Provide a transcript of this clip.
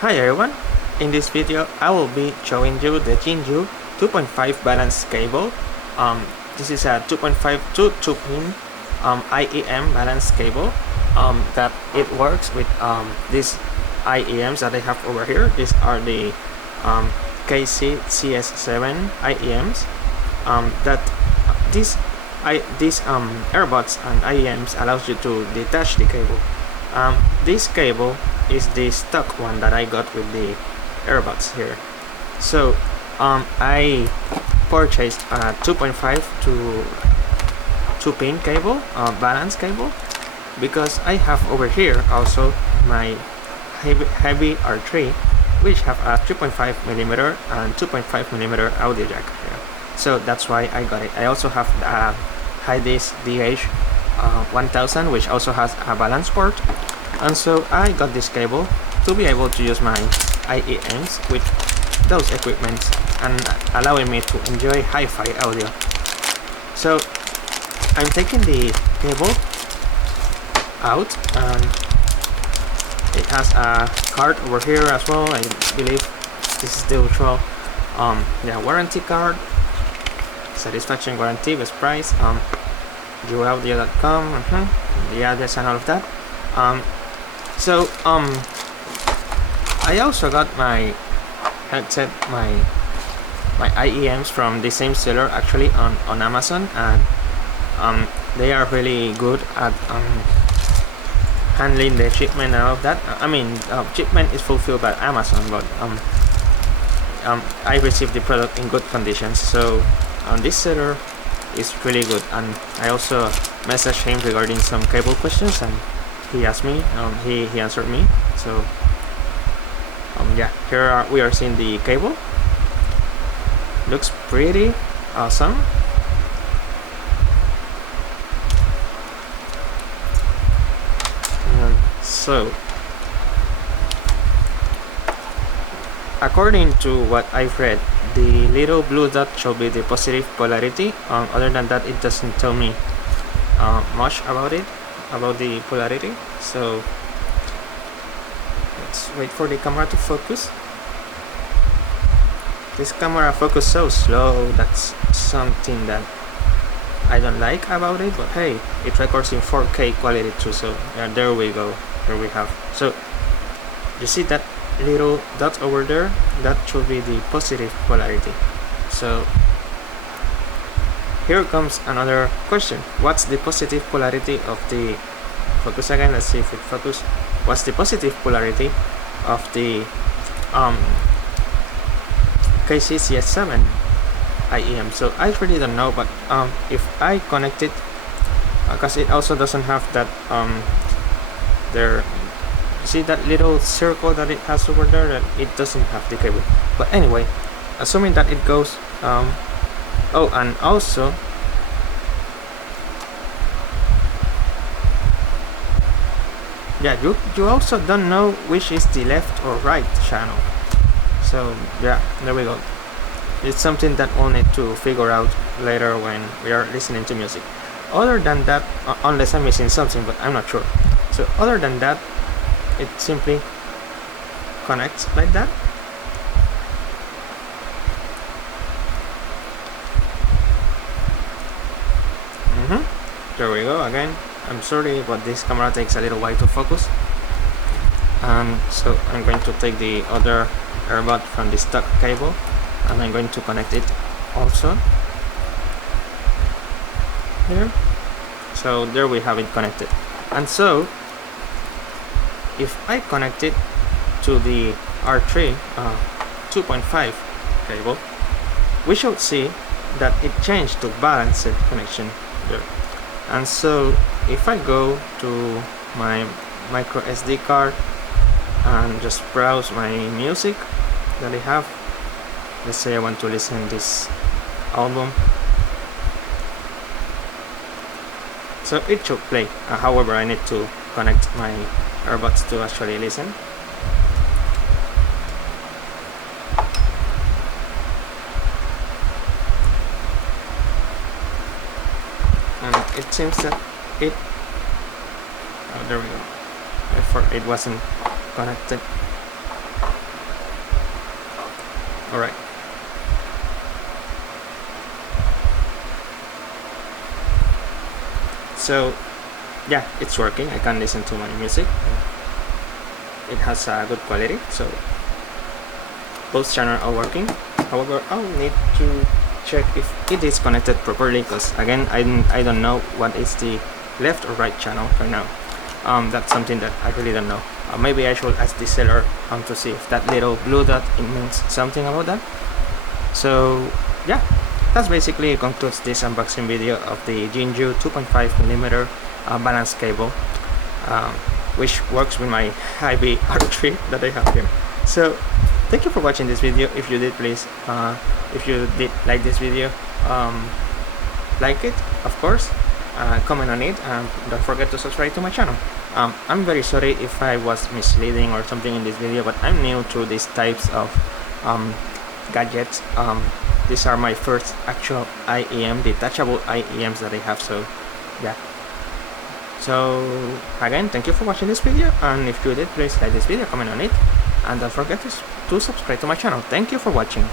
Hi everyone, in this video I will be showing you the Yinyoo 2.5 balance cable. This is a 2.5 to 2-pin IEM balance cable that it works with these IEMs that I have over here. These are the KZ ZS7 IEMs that these earbuds and IEMs allows you to detach the cable. This cable is the stock one that I got with the earbuds here. So I purchased a 2.5 to 2-pin cable, balance cable, because I have over here also my heavy R3, which have a 3.5mm and 2.5mm audio jack here. So that's why I got it. I also have a Hydis DH1000, which also has a balance port. And so I got this cable to be able to use my IEMs with those equipments and allowing me to enjoy hi-fi audio. So I'm taking the cable out, and it has a card over here as well. I believe this is the usual warranty card, satisfaction guarantee, best price, youaudio.com, the address and all of that. So I also got my headset, my IEMs from the same seller actually on Amazon, and they are really good at handling the shipment and all of that. I mean, shipment is fulfilled by Amazon, but I received the product in good conditions. So this seller is really good, and I also messaged him regarding some cable questions, and he asked me, he answered me. So yeah, here we are seeing the cable. Looks pretty awesome. So according to what I've read, the little blue dot should be the positive polarity. Other than that, it doesn't tell me much about it, about the polarity. So let's wait for the camera to focus. This camera focus so slow. That's something that I don't like about it, but hey, it records in 4K quality too. So yeah, there we go. Here we have. So you see that little dot over there? That should be the positive polarity. So here comes another question. What's the positive polarity of the focus again? Let's see if it focus. What's the positive polarity of the KZ ZS7 IEM? So I really don't know, but if I connect it, because it also doesn't have that there, see that little circle that it has over there, that it doesn't have the cable. But anyway, assuming that it goes oh, and also yeah, you also don't know which is the left or right channel. So yeah, there we go. It's something that we'll need to figure out later when we are listening to music. Other than that, unless I'm missing something, but I'm not sure. So other than that, it simply connects like that. There we go again. I'm sorry, but this camera takes a little while to focus. So I'm going to take the other earbud from the stock cable, and I'm going to connect it also here. So there we have it connected. And so if I connect it to the R3 2.5 cable, we should see that it changed to balanced connection there. And so if I go to my micro SD card and just browse my music that I have, let's say I want to listen this album, so it should play. However, I need to connect my earbuds to actually listen. And it seems that it, oh, there we go. I thought it wasn't connected. Alright. So yeah, it's working. I can listen to my music. It has a good quality, so both channels are working. However, I'll need to check if it is connected properly, because again, I don't know what is the left or right channel right now. That's something that I really don't know. Maybe I should ask the seller to see if that little blue dot, it means something about that. So yeah, that's basically concludes this unboxing video of the Yinyoo 2.5mm balance cable, which works with my High-B R3 that I have here. So thank you for watching this video. If you did, please, if you did like this video, like it, of course, comment on it, and don't forget to subscribe to my channel. I'm very sorry if I was misleading or something in this video, but I'm new to these types of gadgets. These are my first actual IEM, detachable IEMs that I have, so yeah. So again, thank you for watching this video, and if you did, please like this video, comment on it, and don't forget to subscribe to my channel. Thank you for watching.